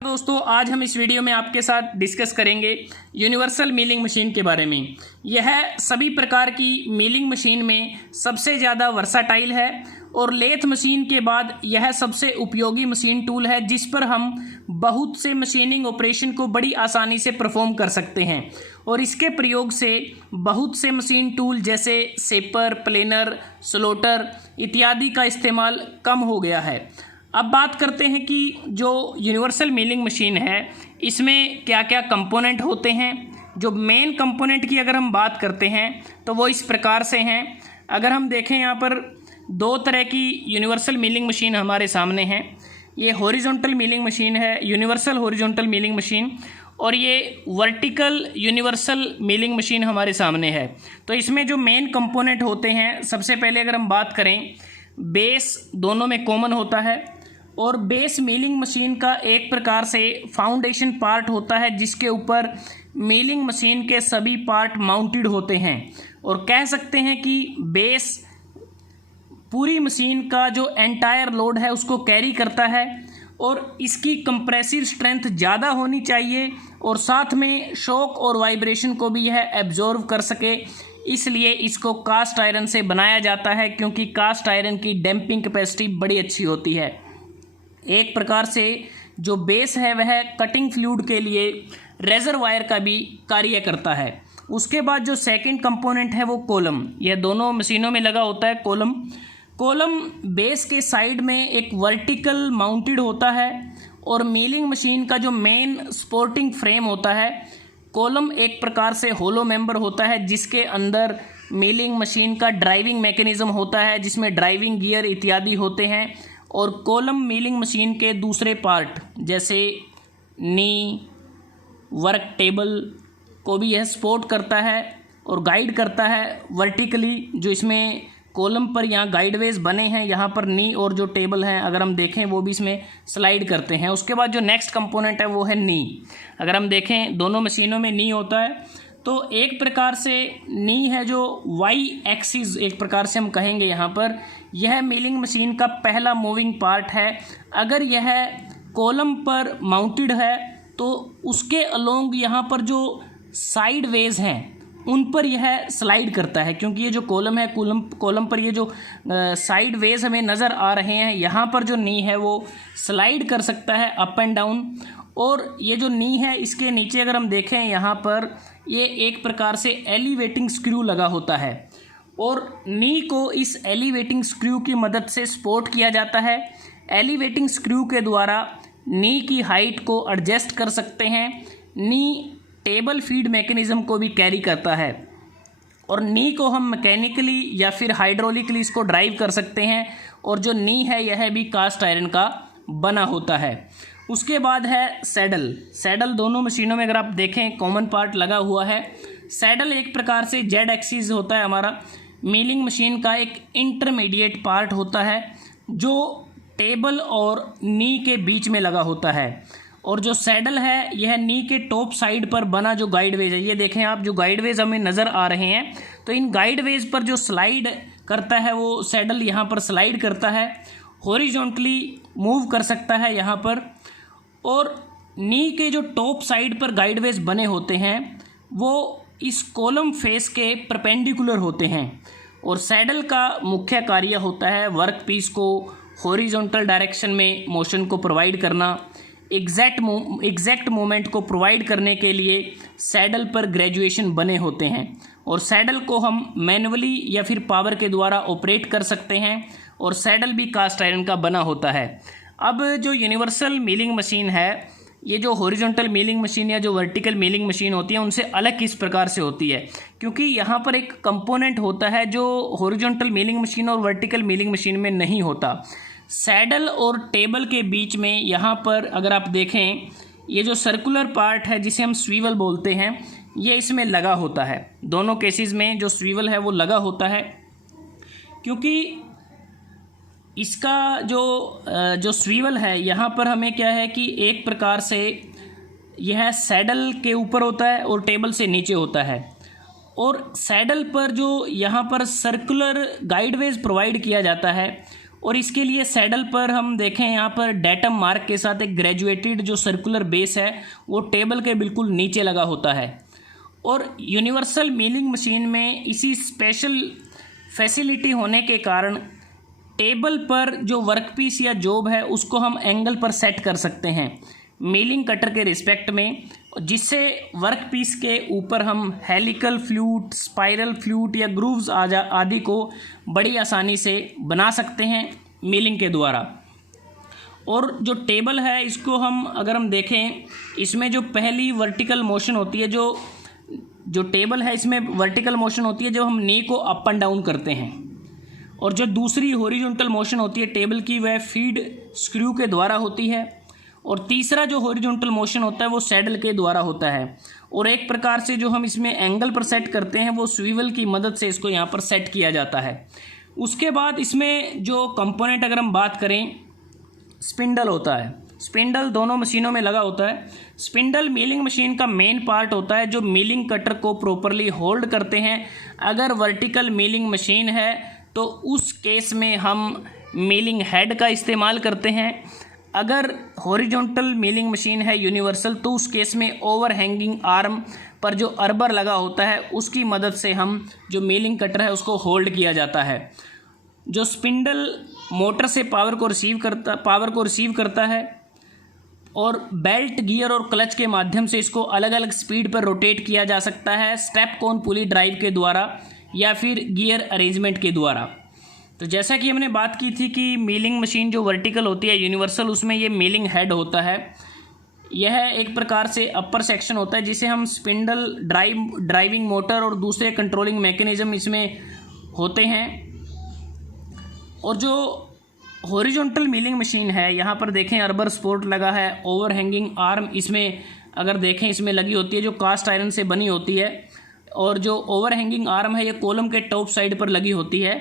दोस्तों आज हम इस वीडियो में आपके साथ डिस्कस करेंगे यूनिवर्सल मिलिंग मशीन के बारे में। यह सभी प्रकार की मिलिंग मशीन में सबसे ज़्यादा वर्साटाइल है और लेथ मशीन के बाद यह सबसे उपयोगी मशीन टूल है जिस पर हम बहुत से मशीनिंग ऑपरेशन को बड़ी आसानी से परफॉर्म कर सकते हैं और इसके प्रयोग से बहुत से मशीन टूल जैसे सेपर, प्लेनर, स्लोटर इत्यादि का इस्तेमाल कम हो गया है। अब बात करते हैं कि जो यूनिवर्सल मिलिंग मशीन है इसमें क्या क्या कंपोनेंट होते हैं। जो मेन कंपोनेंट की अगर हम बात करते हैं तो वो इस प्रकार से हैं। अगर हम देखें यहाँ पर दो तरह की यूनिवर्सल मिलिंग मशीन हमारे सामने हैं। ये हॉरिजॉन्टल मिलिंग मशीन है, यूनिवर्सल हॉरिजॉन्टल मिलिंग मशीन, और ये वर्टिकल यूनिवर्सल मिलिंग मशीन हमारे सामने है। तो इसमें जो मेन कंपोनेंट होते हैं, सबसे पहले अगर हम बात करें, बेस दोनों में कॉमन होता है और बेस मिलिंग मशीन का एक प्रकार से फाउंडेशन पार्ट होता है जिसके ऊपर मिलिंग मशीन के सभी पार्ट माउंटेड होते हैं और कह सकते हैं कि बेस पूरी मशीन का जो एंटायर लोड है उसको कैरी करता है और इसकी कंप्रेसिव स्ट्रेंथ ज़्यादा होनी चाहिए और साथ में शॉक और वाइब्रेशन को भी यह एब्जॉर्व कर सके। इसलिए इसको कास्ट आयरन से बनाया जाता है क्योंकि कास्ट आयरन की डैम्पिंग कैपेसिटी बड़ी अच्छी होती है। एक प्रकार से जो बेस है वह कटिंग फ्लूइड के लिए रेजरवायर का भी कार्य करता है। उसके बाद जो सेकंड कंपोनेंट है वो कॉलम, यह दोनों मशीनों में लगा होता है। कॉलम बेस के साइड में एक वर्टिकल माउंटेड होता है और मिलिंग मशीन का जो मेन सपोर्टिंग फ्रेम होता है, कॉलम एक प्रकार से होलो मेंबर होता है जिसके अंदर मिलिंग मशीन का ड्राइविंग मैकेनिज्म होता है जिसमें ड्राइविंग गियर इत्यादि होते हैं। और कॉलम मिलिंग मशीन के दूसरे पार्ट जैसे नी, वर्क टेबल को भी यह सपोर्ट करता है और गाइड करता है वर्टिकली। जो इसमें कॉलम पर यहाँ गाइडवेज बने हैं, यहाँ पर नी और जो टेबल है अगर हम देखें वो भी इसमें स्लाइड करते हैं। उसके बाद जो नेक्स्ट कंपोनेंट है वो है नी। अगर हम देखें दोनों मशीनों में नी होता है तो एक प्रकार से नी है जो वाई एक्सिस एक प्रकार से हम कहेंगे यहाँ पर, यह मिलिंग मशीन का पहला मूविंग पार्ट है। अगर यह कॉलम पर माउंटेड है तो उसके अलोंग यहाँ पर जो साइड वेज हैं उन पर यह स्लाइड करता है क्योंकि ये जो कॉलम है, कॉलम पर ये जो साइड वेज हमें नज़र आ रहे हैं, यहाँ पर जो नी है वो स्लाइड कर सकता है अप एंड डाउन। और ये जो नी है इसके नीचे अगर हम देखें यहाँ पर ये एक प्रकार से एलिवेटिंग स्क्रू लगा होता है और नी को इस एलिवेटिंग स्क्रू की मदद से सपोर्ट किया जाता है। एलिवेटिंग स्क्रू के द्वारा नी की हाइट को एडजस्ट कर सकते हैं। नी टेबल फीड मैकेनिज्म को भी कैरी करता है और नी को हम मैकेनिकली या फिर हाइड्रोलिकली इसको ड्राइव कर सकते हैं। और जो नी है यह भी कास्ट आयरन का बना होता है। उसके बाद है सैडल दोनों मशीनों में अगर आप देखें कॉमन पार्ट लगा हुआ है। सैडल एक प्रकार से जेड एक्सिस होता है हमारा, मिलिंग मशीन का एक इंटरमीडिएट पार्ट होता है जो टेबल और नी के बीच में लगा होता है। और जो सैडल है यह नी के टॉप साइड पर बना जो गाइडवेज है, ये देखें आप, जो गाइडवेज हमें नज़र आ रहे हैं तो इन गाइडवेज पर जो स्लाइड करता है वो सैडल यहाँ पर स्लाइड करता है, हॉरिजॉन्टली मूव कर सकता है यहाँ पर। और नी के जो टॉप साइड पर गाइडवेज बने होते हैं वो इस कॉलम फेस के परपेंडिकुलर होते हैं। और सैडल का मुख्य कार्य होता है वर्क पीस को हॉरिजॉन्टल डायरेक्शन में मोशन को प्रोवाइड करना। एग्जैक्ट मूवमेंट को प्रोवाइड करने के लिए सैडल पर ग्रेजुएशन बने होते हैं और सैडल को हम मैनुअली या फिर पावर के द्वारा ऑपरेट कर सकते हैं और सैडल भी कास्ट आयरन का बना होता है। अब जो यूनिवर्सल मिलिंग मशीन है, ये जो हॉरिजॉन्टल मिलिंग मशीन या जो वर्टिकल मिलिंग मशीन होती है उनसे अलग किस प्रकार से होती है, क्योंकि यहाँ पर एक कंपोनेंट होता है जो हॉरिजॉन्टल मिलिंग मशीन और वर्टिकल मिलिंग मशीन में नहीं होता। सैडल और टेबल के बीच में यहाँ पर अगर आप देखें ये जो सर्कुलर पार्ट है जिसे हम स्वीवल बोलते हैं, ये इसमें लगा होता है। दोनों केसेस में जो स्वीवल है वो लगा होता है क्योंकि इसका जो स्वीवल है यहाँ पर हमें क्या है कि एक प्रकार से यह सैडल के ऊपर होता है और टेबल से नीचे होता है। और सैडल पर जो यहाँ पर सर्कुलर गाइडवेज प्रोवाइड किया जाता है और इसके लिए सैडल पर हम देखें यहाँ पर डेटम मार्क के साथ एक ग्रेजुएटेड जो सर्कुलर बेस है वो टेबल के बिल्कुल नीचे लगा होता है। और यूनिवर्सल मिलिंग मशीन में इसी स्पेशल फैसिलिटी होने के कारण टेबल पर जो वर्कपीस या जॉब है उसको हम एंगल पर सेट कर सकते हैं मिलिंग कटर के रिस्पेक्ट में, जिससे वर्कपीस के ऊपर हम हेलिकल फ्लूट, स्पाइरल फ्लूट या ग्रूव्स आदि को बड़ी आसानी से बना सकते हैं मिलिंग के द्वारा। और जो टेबल है इसको अगर हम देखें, इसमें जो पहली वर्टिकल मोशन होती है, जो टेबल है इसमें वर्टिकल मोशन होती है जब हम नी को अप एंड डाउन करते हैं, और जो दूसरी हॉरिजॉन्टल मोशन होती है टेबल की वह फीड स्क्रू के द्वारा होती है, और तीसरा जो हॉरिजॉन्टल मोशन होता है वो सैडल के द्वारा होता है। और एक प्रकार से जो हम इसमें एंगल पर सेट करते हैं वो स्वीवल की मदद से इसको यहाँ पर सेट किया जाता है। उसके बाद इसमें जो कंपोनेंट अगर हम बात करें, स्पिंडल होता है। स्पिंडल दोनों मशीनों में लगा होता है। स्पिंडल मिलिंग मशीन का मेन पार्ट होता है जो मिलिंग कटर को प्रॉपरली होल्ड करते हैं। अगर वर्टिकल मिलिंग मशीन है तो उस केस में हम मिलिंग हेड का इस्तेमाल करते हैं। अगर हॉरिजॉन्टल मिलिंग मशीन है यूनिवर्सल तो उस केस में ओवर हैंगिंग आर्म पर जो अर्बर लगा होता है उसकी मदद से हम जो मिलिंग कटर है उसको होल्ड किया जाता है। जो स्पिंडल मोटर से पावर को रिसीव करता है और बेल्ट, गियर और क्लच के माध्यम से इसको अलग अलग स्पीड पर रोटेट किया जा सकता है, स्टेप कोन पुली ड्राइव के द्वारा या फिर गियर अरेंजमेंट के द्वारा। तो जैसा कि हमने बात की थी कि मिलिंग मशीन जो वर्टिकल होती है यूनिवर्सल, उसमें ये मिलिंग हेड होता है। यह एक प्रकार से अपर सेक्शन होता है जिसे हम स्पिंडल, ड्राइविंग मोटर और दूसरे कंट्रोलिंग मैकेनिज्म इसमें होते हैं। और जो हॉरिजॉन्टल मिलिंग मशीन है, यहाँ पर देखें अर्बर सपोर्ट लगा है, ओवर हैंगिंग आर्म इसमें अगर देखें इसमें लगी होती है जो कास्ट आयरन से बनी होती है, और जो ओवर हैंगिंग आर्म है ये कॉलम के टॉप साइड पर लगी होती है,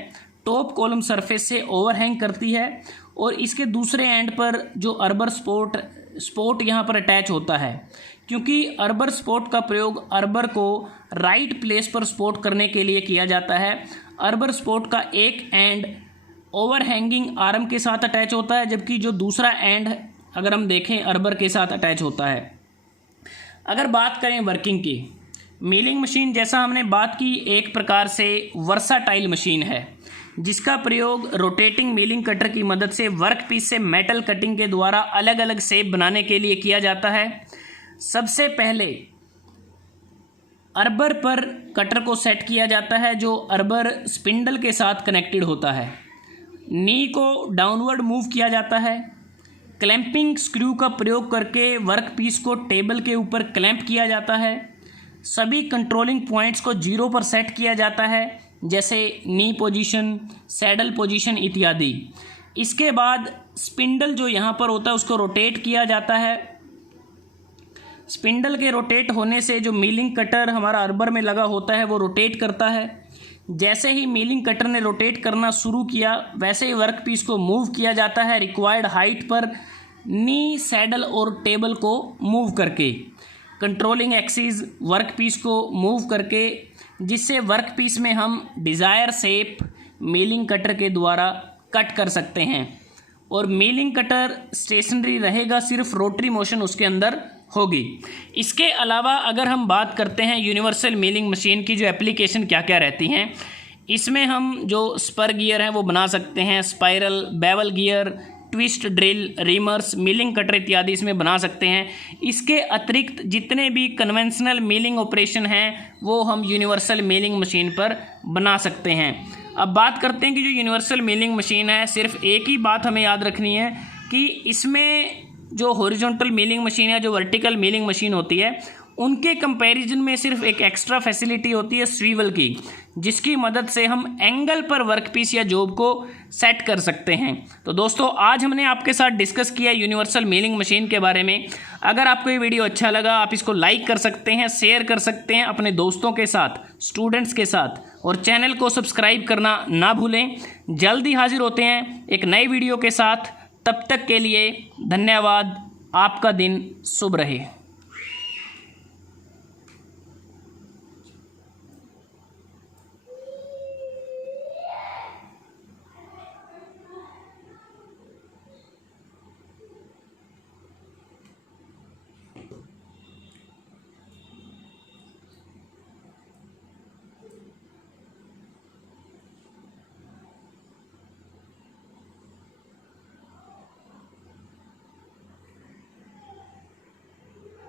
टॉप कॉलम सरफेस से ओवरहैंग करती है। और इसके दूसरे एंड पर जो अर्बर स्पोर्ट यहाँ पर अटैच होता है, क्योंकि अर्बर स्पोर्ट का प्रयोग अर्बर को राइट प्लेस पर स्पोर्ट करने के लिए किया जाता है। अर्बर स्पोर्ट का एक एंड ओवरहैंगिंग आर्म के साथ अटैच होता है, जबकि जो दूसरा एंड अगर हम देखें अर्बर के साथ अटैच होता है। अगर बात करें वर्किंग की, मिलिंग मशीन जैसा हमने बात की एक प्रकार से वर्साटाइल मशीन है जिसका प्रयोग रोटेटिंग मिलिंग कटर की मदद से वर्कपीस से मेटल कटिंग के द्वारा अलग अलग शेप बनाने के लिए किया जाता है। सबसे पहले अर्बर पर कटर को सेट किया जाता है जो अर्बर स्पिंडल के साथ कनेक्टेड होता है। नी को डाउनवर्ड मूव किया जाता है। क्लैंपिंग स्क्रू का प्रयोग करके वर्कपीस को टेबल के ऊपर क्लैंप किया जाता है। सभी कंट्रोलिंग पॉइंट्स को 0 पर सेट किया जाता है, जैसे नी पोजीशन, सैडल पोजीशन इत्यादि। इसके बाद स्पिंडल जो यहाँ पर होता है उसको रोटेट किया जाता है। स्पिंडल के रोटेट होने से जो मिलिंग कटर हमारा अर्बर में लगा होता है वो रोटेट करता है। जैसे ही मिलिंग कटर ने रोटेट करना शुरू किया वैसे ही वर्कपीस को मूव किया जाता है रिक्वायर्ड हाइट पर, नी, सैडल और टेबल को मूव करके, कंट्रोलिंग एक्सिस वर्कपीस को मूव करके, जिससे वर्कपीस में हम डिज़ायर शेप मिलिंग कटर के द्वारा कट कर सकते हैं। और मिलिंग कटर स्टेशनरी रहेगा, सिर्फ रोटरी मोशन उसके अंदर होगी। इसके अलावा अगर हम बात करते हैं यूनिवर्सल मिलिंग मशीन की जो एप्लीकेशन क्या क्या रहती हैं, इसमें हम जो स्पर गियर हैं वो बना सकते हैं, spiral, bevel gear, twist drill, reamers, milling cutter इत्यादि इसमें बना सकते हैं। इसके अतिरिक्त जितने भी कन्वेंशनल मिलिंग ऑपरेशन हैं वो हम यूनिवर्सल मिलिंग मशीन पर बना सकते हैं। अब बात करते हैं कि जो यूनिवर्सल मिलिंग मशीन है, सिर्फ एक ही बात हमें याद रखनी है कि इसमें जो हॉरिजॉन्टल मिलिंग मशीन है, जो वर्टिकल मिलिंग मशीन होती है, उनके कंपैरिजन में सिर्फ एक एक्स्ट्रा फैसिलिटी होती है स्वीवल की, जिसकी मदद से हम एंगल पर वर्कपीस या जॉब को सेट कर सकते हैं। तो दोस्तों आज हमने आपके साथ डिस्कस किया यूनिवर्सल मिलिंग मशीन के बारे में। अगर आपको ये वीडियो अच्छा लगा आप इसको लाइक कर सकते हैं, शेयर कर सकते हैं अपने दोस्तों के साथ, स्टूडेंट्स के साथ, और चैनल को सब्सक्राइब करना ना भूलें। जल्दी हाजिर होते हैं एक नई वीडियो के साथ, तब तक के लिए धन्यवाद। आपका दिन शुभ रहे।